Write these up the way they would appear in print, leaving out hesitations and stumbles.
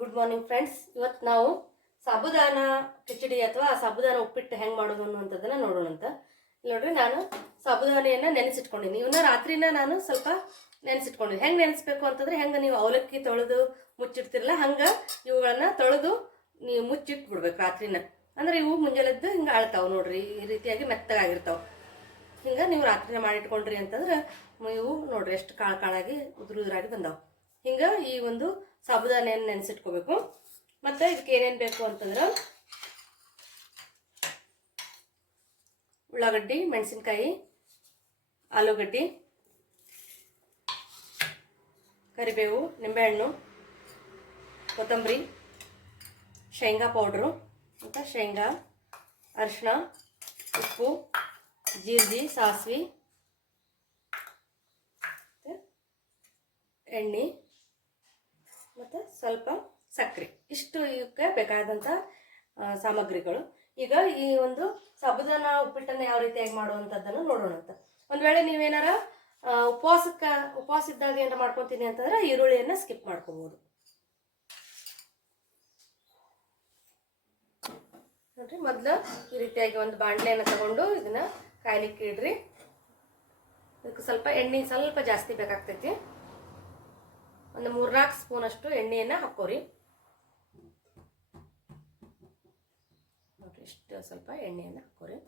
Good morning friends. ಇವತ್ತು ನಾವು ಸಾಬುದಾನ ಕಿಚಡಿ ಅಥವಾ ಸಾಬುದಾನ ಉಪ್ಪಿಟ್ಟು ಹೆಂಗೆ ಮಾಡೋದು ಅನ್ನುವಂಥದ್ದನ್ನು ನೋಡೋಣ ಅಂತ. ನೋಡ್ರಿ, ನಾನು ಸಾಬುದಾನೆಯನ್ನು ನೆನೆಸಿಟ್ಕೊಂಡಿನಿ. ಇವನ್ನ ರಾತ್ರಿನ ನಾನು ಸ್ವಲ್ಪ ನೆನೆಸಿಟ್ಕೊಂಡಿನಿ. ಹೆಂಗೆ ನೆನೆಸ್ಬೇಕು ಅಂತಂದ್ರೆ, ಹೆಂಗೆ ನೀವು ಅವಲಕ್ಕಿ ತೊಳೆದು ಮುಚ್ಚಿಡ್ತಿರಲ್ಲ ಹಂಗೆ ಇವುಗಳನ್ನ ತೊಳೆದು ನೀವು ಮುಚ್ಚಿಟ್ಟು ಬಿಡ್ಬೇಕು ರಾತ್ರಿನ. ಅಂದ್ರೆ ಇವು ಮುಂಜಾನೆದ್ದು ಹಿಂಗೆ ಅಳ್ತಾವೆ ನೋಡ್ರಿ, ಈ ರೀತಿಯಾಗಿ ಮೆತ್ತಗಾಗಿರ್ತಾವೆ. ಹಿಂಗೆ ನೀವು ರಾತ್ರಿನ ಮಾಡಿಟ್ಕೊಂಡ್ರಿ ಅಂತಂದ್ರೆ ಇವು ನೋಡ್ರಿ ಎಷ್ಟು ಕಾಳಾಗಿ ಉದುರಾಗಿ ಬಂದಾವೆ. ಹಿಂಗೆ ಈ ಒಂದು ಸಾಬುದಾನೆಯನ್ನು ನೆನೆಸಿಟ್ಕೋಬೇಕು. ಮತ್ತು ಇದಕ್ಕೆ ಏನೇನು ಬೇಕು ಅಂತಂದ್ರೆ, ಉಳ್ಳಾಗಡ್ಡಿ, ಮೆಣಸಿನ್ಕಾಯಿ, ಆಲೂಗಡ್ಡಿ, ಕರಿಬೇವು, ನಿಂಬೆಹಣ್ಣು, ಕೊತ್ತಂಬರಿ, ಶೇಂಗಾ ಪೌಡ್ರು ಮತ್ತು ಶೇಂಗಾ, ಅರಿಶಿನ, ಉಪ್ಪು, ಜೀರಿಗೆ, ಸಾಸಿವೆ, ಎಣ್ಣೆ ಮತ್ತು ಸ್ವಲ್ಪ ಸಕ್ಕರೆ. ಇಷ್ಟು ಇವಕ್ಕೆ ಬೇಕಾದಂಥ ಸಾಮಗ್ರಿಗಳು. ಈಗ ಈ ಒಂದು ಸಾಬುದಾನ ಉಪ್ಪಿಟ್ಟನ್ನು ಯಾವ ರೀತಿಯಾಗಿ ಮಾಡುವಂಥದ್ದನ್ನು ನೋಡೋಣ ಅಂತ. ಒಂದು ವೇಳೆ ನೀವೇನಾರ ಉಪವಾಸ ಇದ್ದಾಗ ಏನಾರ ಮಾಡ್ಕೊತೀನಿ ಅಂತಂದ್ರೆ ಈರುಳ್ಳಿಯನ್ನು ಸ್ಕಿಪ್ ಮಾಡ್ಕೋಬೋದು. ನೋಡ್ರಿ, ಮೊದಲು ಈ ರೀತಿಯಾಗಿ ಒಂದು ಬಾಣಲೆಯನ್ನು ತಗೊಂಡು ಇದನ್ನ ಕಾಯ್ಲಿಕ್ಕೆ ಇಡ್ರಿ. ಇದಕ್ಕೆ ಸ್ವಲ್ಪ ಎಣ್ಣೆ ಸ್ವಲ್ಪ ಜಾಸ್ತಿ ಬೇಕಾಗ್ತೈತಿ. ಒಂದು 3-4 ಸ್ಪೂನ್ ಅಷ್ಟು ಎಣ್ಣೆಯನ್ನು ಹಾಕೋರಿ. ನೋಡ್ರಿ, ಇಷ್ಟು ಸ್ವಲ್ಪ ಎಣ್ಣೆಯನ್ನು ಹಾಕೋರಿ.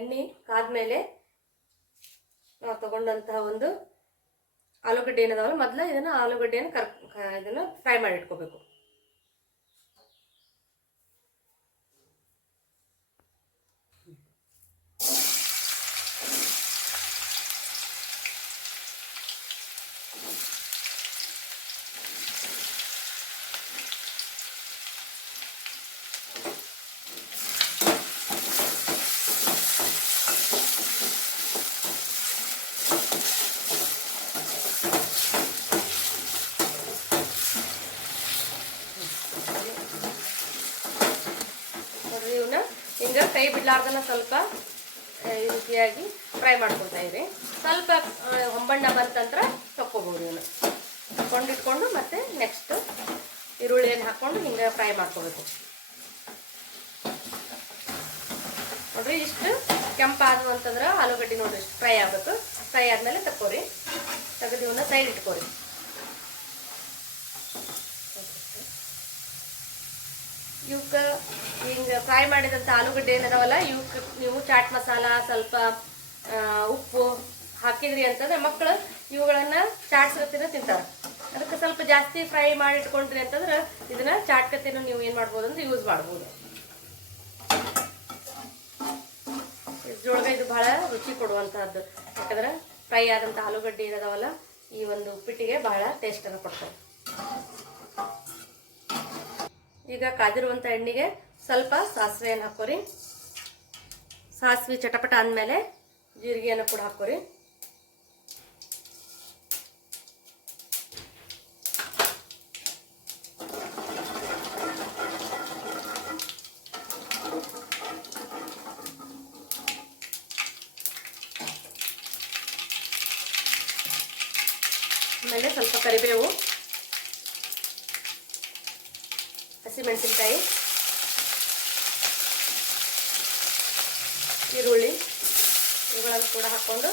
ಎಣ್ಣೆ ಕಾದ್ಮೇಲೆ ನಾವು ತಗೊಂಡಂತಹ ಒಂದು ಆಲೂಗಡ್ಡೆ ಏನದಾವಲ್ಲ, ಮೊದಲ ಇದನ್ನ ಆಲೂಗಡ್ಡೆಯನ್ನು ಇದನ್ನ ಫ್ರೈ ಮಾಡಿ ಇಟ್ಕೋಬೇಕು. ಇವನ್ನ ಹಿಂಗೆ ಕೈ ಬಿಡ್ಲಾರ್ದನ್ನ ಸ್ವಲ್ಪ ಈ ರೀತಿಯಾಗಿ ಫ್ರೈ ಮಾಡ್ಕೊತಾ ಇರಿ. ಸ್ವಲ್ಪ ಹೊಂಬಣ್ಣ ಬಂತಂದ್ರೆ ತಕ್ಕೋಬೋದು. ಇವನ್ನ ತಗೊಂಡಿಟ್ಕೊಂಡು ಮತ್ತೆ ನೆಕ್ಸ್ಟ್ ಈರುಳ್ಳಿಯನ್ನು ಹಾಕ್ಕೊಂಡು ಹಿಂಗೆ ಫ್ರೈ ಮಾಡ್ಕೋಬೇಕು. ನೋಡ್ರಿ, ಇಷ್ಟು ಕೆಂಪಾದವು ಅಂತಂದ್ರೆ ಆಲೂಗಡ್ಡೆ ನೋಡ್ರಿ ಇಷ್ಟು ಫ್ರೈ ಆಗಬೇಕು. ಫ್ರೈ ಆದಮೇಲೆ ತಕ್ಕೋರಿ, ತೆಗೆದು ಇವನ್ನ ಸೈಡ್ ಇಟ್ಕೋರಿ. ಇವಕ್ಕೆ ಹಿಂಗೆ ಫ್ರೈ ಮಾಡಿದಂಥ ಆಲೂಗಡ್ಡೆ ಏನದಾವಲ್ಲ, ಇವಕ್ಕೆ ನೀವು ಚಾಟ್ ಮಸಾಲ ಸ್ವಲ್ಪ ಉಪ್ಪು ಹಾಕಿದ್ರಿ ಅಂತಂದ್ರೆ ಮಕ್ಕಳು ಇವುಗಳನ್ನು ಚಾಟ್ಸ್ಗತ್ತಿನ ತಿಂತಾರೆ. ಅದಕ್ಕೆ ಸ್ವಲ್ಪ ಜಾಸ್ತಿ ಫ್ರೈ ಮಾಡಿ ಇಟ್ಕೊಂಡ್ರಿ ಅಂತಂದ್ರೆ ಇದನ್ನ ಚಾಟ್ಕತ್ತಿನ ನೀವು ಏನು ಮಾಡ್ಬೋದು ಅಂದ್ರೆ ಯೂಸ್ ಮಾಡ್ಬೋದು. ಇದ್ರೊಳಗೆ ಇದು ಬಹಳ ರುಚಿ ಕೊಡುವಂತಹದ್ದು. ಯಾಕಂದ್ರೆ ಫ್ರೈ ಆದಂಥ ಆಲೂಗಡ್ಡೆ ಏನದಾವಲ್ಲ ಈ ಒಂದು ಉಪ್ಪಿಟ್ಟಿಗೆ ಬಹಳ ಟೇಸ್ಟನ್ನು ಕೊಡ್ತಾರೆ. ಈಗ ಕಾದಿರುವಂಥ ಎಣ್ಣೆಗೆ ಸ್ವಲ್ಪ ಸಾಸಿವೆಯನ್ನು ಹಾಕೋರಿ. ಸಾಸಿವೆ ಚಟಪಟ ಅಂದಮೇಲೆ ಜೀರಿಗೆಯನ್ನು ಕೂಡ ಹಾಕೋರಿ. ಆಮೇಲೆ ಸ್ವಲ್ಪ ಕರಿಬೇವು, ಹಸಿಮೆಣಸಿನ್ಕಾಯಿ, ಈರುಳ್ಳಿ ಇವುಗಳನ್ನು ಕೂಡ ಹಾಕ್ಕೊಂಡು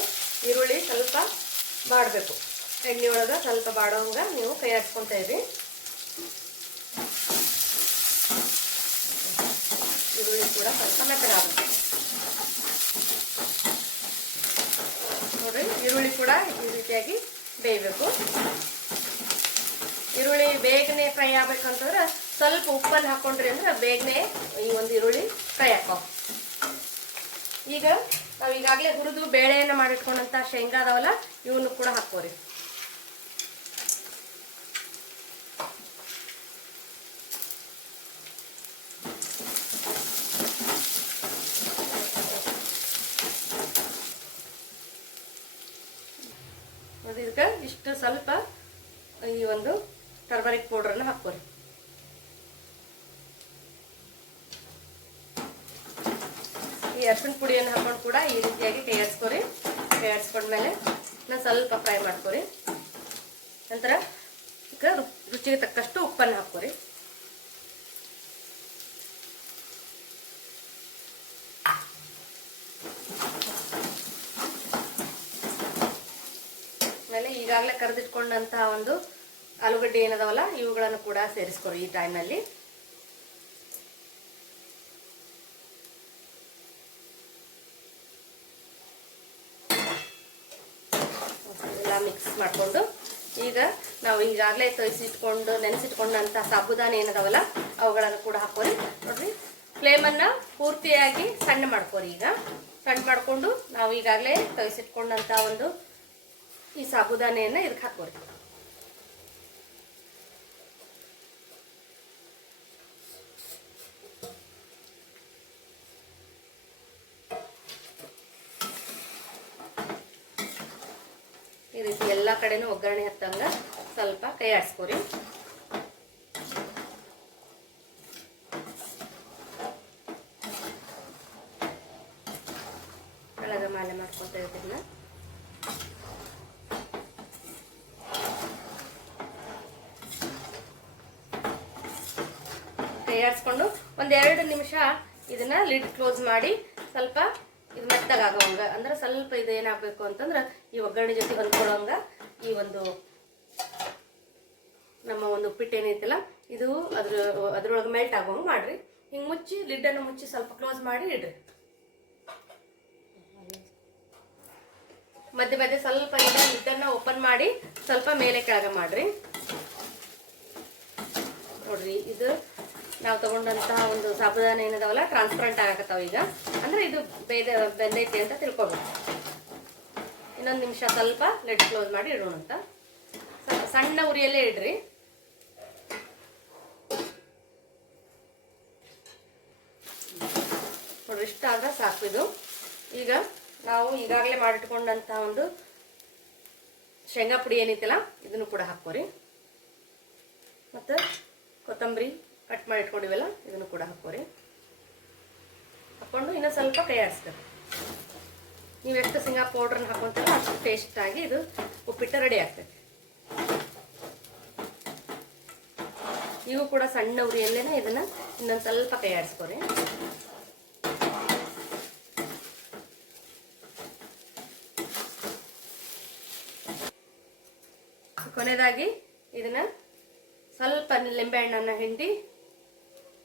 ಈರುಳ್ಳಿ ಸ್ವಲ್ಪ ಬಾಡಬೇಕು. ಎಣ್ಣೆ ಒಳಗೆ ಸ್ವಲ್ಪ ಬಾಡೋಂಗ ನೀವು ಕೈ ಆಡಿಸ್ಕೊತಾ ಇರಿ. ಈರುಳ್ಳಿ ಕೂಡ ಸ್ವಲ್ಪ ಮೆತ್ತಗಾಗಬೇಕು. ನೋಡ್ರಿ, ಈರುಳ್ಳಿ ಕೂಡ ಈ ರೀತಿಯಾಗಿ ಬೇಯಬೇಕು. ಈರುಳ್ಳಿ ಬೇಗನೆ ಫ್ರೈ ಆಗ್ಬೇಕಂತಂದ್ರೆ ಸ್ವಲ್ಪ ಉಪ್ಪನ್ನು ಹಾಕೊಂಡ್ರಿ ಅಂದ್ರೆ ಬೇಗನೆ ಈ ಒಂದು ಈರುಳ್ಳಿ ಫ್ರೈ ಹಾಕೋ. ಈಗ ನಾವು ಈಗಾಗಲೇ ಹುರಿದು ಬೇಳೆಯನ್ನು ಮಾಡಿಟ್ಕೊಂಡಂತ ಶೇಂಗಾ ಅದಾವಲ್ಲ ಇವನು ಕೂಡ ಹಾಕೋರಿ. ಇದಕ್ಕೆ ಇಷ್ಟು ಸ್ವಲ್ಪ ಈ ಒಂದು ಟರ್ಮರಿಕ್ ಪೌಡರನ್ನು ಹಾಕೋರಿ. ಈ ಅರಿಶಿನ ಪುಡಿಯನ್ನು ಹಾಕೊಂಡು ಕೂಡ ಈ ರೀತಿಯಾಗಿ ಕೈ ಆಡಿಸ್ಕೊರಿ. ಕೈ ಆಡಿಸ್ಕೊಂಡ್ಮೇಲೆ ನಾನು ಸ್ವಲ್ಪ ಫ್ರೈ ಮಾಡ್ಕೊರಿ. ನಂತರ ಈಗ ರುಚಿಗೆ ತಕ್ಕಷ್ಟು ಉಪ್ಪನ್ನು ಹಾಕೋರಿ. ಆಮೇಲೆ ಈಗಾಗಲೇ ಕರೆದಿಟ್ಕೊಂಡಂತಹ ಒಂದು ಆಲೂಗಡ್ಡೆ ಏನದವಲ್ಲ ಇವುಗಳನ್ನು ಕೂಡ ಸೇರಿಸ್ಕೊರಿ ಈ ಟೈಮ್ನಲ್ಲಿ. ಎಲ್ಲ ಮಿಕ್ಸ್ ಮಾಡಿಕೊಂಡು ಈಗ ನಾವು ಈಗಾಗಲೇ ನೆನೆಸಿಟ್ಕೊಂಡಂಥ ಸಾಬುದಾನಿ ಏನದವಲ್ಲ ಅವುಗಳನ್ನು ಕೂಡ ಹಾಕೋರಿ. ನೋಡ್ರಿ, ಫ್ಲೇಮನ್ನು ಪೂರ್ತಿಯಾಗಿ ಸಣ್ಣ ಮಾಡ್ಕೋರಿ. ಈಗ ಸಣ್ಣ ಮಾಡಿಕೊಂಡು ನಾವು ಈಗಾಗಲೇ ತರಿಸಿಟ್ಕೊಂಡಂಥ ಒಂದು ಈ ಸಾಬುದಾನಿಯನ್ನು ಇದಕ್ಕೆ ಹಾಕೋರಿ. ಈ ರೀತಿ ಎಲ್ಲ ಕಡೆನೂ ಒಗ್ಗರಣೆ ಹತ್ತಂಗ ಸ್ವಲ್ಪ ಕೈ ಆಡಿಸ್ಕೋರಿ. ಕೆಳಗೆ ಮಾಲೆ ಮಾಡ್ಕೊತಾ ಇರ್ತೀನಿ. ಕೈ ಆಡಿಸ್ಕೊಂಡು ಒಂದೆರಡು ನಿಮಿಷ ಇದನ್ನ ಲಿಡ್ ಕ್ಲೋಸ್ ಮಾಡಿ ಸ್ವಲ್ಪ ಇದು ಮೆತ್ತಗಾಗೋಂಗ, ಅಂದ್ರೆ ಸ್ವಲ್ಪ ಇದು ಏನಾಗಬೇಕು ಅಂತಂದ್ರೆ ಈ ಒಗ್ಗರಣೆ ಜೊತೆ ಹೊಂದ್ಕೊಳ್ಳೋಂಗ ಈ ಒಂದು ನಮ್ಮ ಒಂದು ಉಪ್ಪಿಟ್ಟು ಏನೈತಲ್ಲ ಇದು ಅದ್ರೊಳಗೆ ಮೆಲ್ಟ್ ಆಗೋಂಗೆ ಮಾಡ್ರಿ. ಹಿಂಗೆ ಮುಚ್ಚಿ ಲಿಡ್ಡನ್ನು ಮುಚ್ಚಿ ಸ್ವಲ್ಪ ಕ್ಲೋಸ್ ಮಾಡಿ ಇಡ್ರಿ. ಮಧ್ಯೆ ಮಧ್ಯೆ ಸ್ವಲ್ಪ ಲಿಡ್ಡನ್ನು ಓಪನ್ ಮಾಡಿ ಸ್ವಲ್ಪ ಮೇಲೆ ಕೆಳಗೆ ಮಾಡ್ರಿ. ನೋಡ್ರಿ, ಇದು ನಾವು ತಗೊಂಡಂತಹ ಒಂದು ಸಾಬುದಾನ ಏನದಾವಲ್ಲ ಟ್ರಾನ್ಸ್ಪರೆಂಟ್ ಆಗಕತ್ತಾವ ಈಗ, ಅಂದ್ರೆ ಇದು ಬೆಂದೈತಿ ಅಂತ ತಿಳ್ಕೊಬೇಕು. ಇನ್ನೊಂದು ನಿಮಿಷ ಸ್ವಲ್ಪ ಲಿಡ್ ಕ್ಲೋಸ್ ಮಾಡಿ ಇಡೋಣ ಅಂತ. ಸ್ವಲ್ಪ ಸಣ್ಣ ಉರಿಯಲ್ಲೇ ಇಡ್ರಿ. ನೋಡ್ರಿ, ಇಷ್ಟ ಆದ್ರೆ ಸಾಕು ಇದು. ಈಗ ನಾವು ಈಗಾಗಲೇ ಮಾಡಿಟ್ಕೊಂಡಂತಹ ಒಂದು ಶೇಂಗಾ ಪುಡಿ ಏನೈತಿಲ್ಲ ಇದನ್ನು ಕೂಡ ಹಾಕೋರಿ. ಮತ್ತು ಕೊತ್ತಂಬರಿ ಕಟ್ ಮಾಡಿ ಇಟ್ಕೊಂಡಿವಲ್ಲ ಇದನ್ನು ಕೂಡ ಹಾಕೋರಿ. ಹಾಕೊಂಡು ಇನ್ನೂ ಸ್ವಲ್ಪ ಕೈ ಆಡಿಸ್ಬೇಕು. ನೀವು ಎಷ್ಟು ಶೇಂಗಾ ಪೌಡ್ರನ್ನ ಹಾಕೊಂತಾರ ಅಷ್ಟು ಟೇಸ್ಟಾಗಿ ಇದು ಉಪ್ಪಿಟ್ಟು ರೆಡಿ ಆಗ್ತೈತಿ. ನೀವು ಕೂಡ ಸಣ್ಣ ಉರಿಯಲ್ಲೇನೆ ಇದನ್ನ ಇನ್ನೊಂದು ಸ್ವಲ್ಪ ಕೈ ಆಡಿಸ್ಕೋರಿ. ಕೊನೆಯದಾಗಿ ಇದನ್ನ ಸ್ವಲ್ಪ ಲಿಂಬೆ ಹಣ್ಣನ್ನು ಹಿಂಡಿ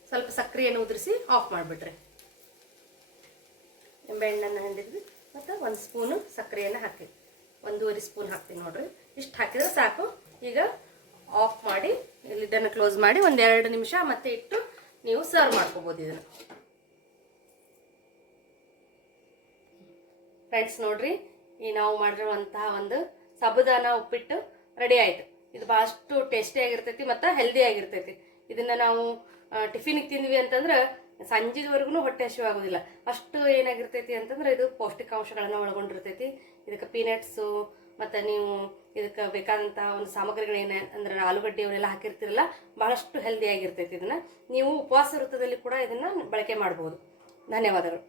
ಸ್ವಲ್ಪ ಸಕ್ಕರೆಯನ್ನು ಉದುರಿಸಿ ಆಫ್ ಮಾಡಿಬಿಟ್ರಿ. ಲಿಂಬೆ ಹಣ್ಣನ್ನು ಹಿಂಡಿದ್ವಿ ಮತ್ತು 1 ಸ್ಪೂನು ಸಕ್ಕರೆಯನ್ನು ಹಾಕಿ 1.5 ಸ್ಪೂನ್ ಹಾಕ್ತೀನಿ. ನೋಡ್ರಿ, ಇಷ್ಟು ಹಾಕಿದ್ರೆ ಸಾಕು. ಈಗ ಆಫ್ ಮಾಡಿ ಲಿಡ್ಡನ್ನು ಕ್ಲೋಸ್ ಮಾಡಿ 1-2 ನಿಮಿಷ ಮತ್ತೆ ಇಟ್ಟು ನೀವು ಸರ್ವ್ ಮಾಡ್ಕೋಬೋದು ಇದನ್ನು. ಫ್ರೆಂಡ್ಸ್, ನೋಡ್ರಿ, ಈ ನಾವು ಮಾಡಿರುವಂತಹ ಒಂದು ಸಾಬುದಾನ ಉಪ್ಪಿಟ್ಟು ರೆಡಿ ಆಯ್ತು. ಇದು ಭಾಳಷ್ಟು ಟೇಸ್ಟಿ ಆಗಿರ್ತೈತಿ ಮತ್ತು ಹೆಲ್ದಿ ಆಗಿರ್ತೈತಿ. ಇದನ್ನ ನಾವು ಟಿಫಿನಿಗೆ ತಿಂದ್ವಿ ಅಂತಂದ್ರೆ ಸಂಜೆವರೆಗೂ ಹೊಟ್ಟೆ ಹಸಿವಾಗೋದಿಲ್ಲ. ಅಷ್ಟು ಏನಾಗಿರ್ತೈತಿ ಅಂತಂದ್ರೆ ಇದು ಪೌಷ್ಟಿಕಾಂಶಗಳನ್ನು ಒಳಗೊಂಡಿರ್ತೈತಿ. ಇದಕ್ಕೆ ಪೀನಟ್ಸು ಮತ್ತು ನೀವು ಇದಕ್ಕೆ ಬೇಕಾದಂತಹ ಒಂದು ಸಾಮಗ್ರಿಗಳೇನ ಅಂದ್ರೆ ಆಲೂಗಡ್ಡೆ ಅವನ್ನೆಲ್ಲ ಹಾಕಿರ್ತಿರಲ್ಲ, ಭಾಳಷ್ಟು ಹೆಲ್ದಿ ಆಗಿರ್ತೈತಿ. ಇದನ್ನು ನೀವು ಉಪವಾಸ ವೃತ್ತದಲ್ಲಿ ಕೂಡ ಇದನ್ನು ಬಳಕೆ ಮಾಡ್ಬೋದು. ಧನ್ಯವಾದಗಳು.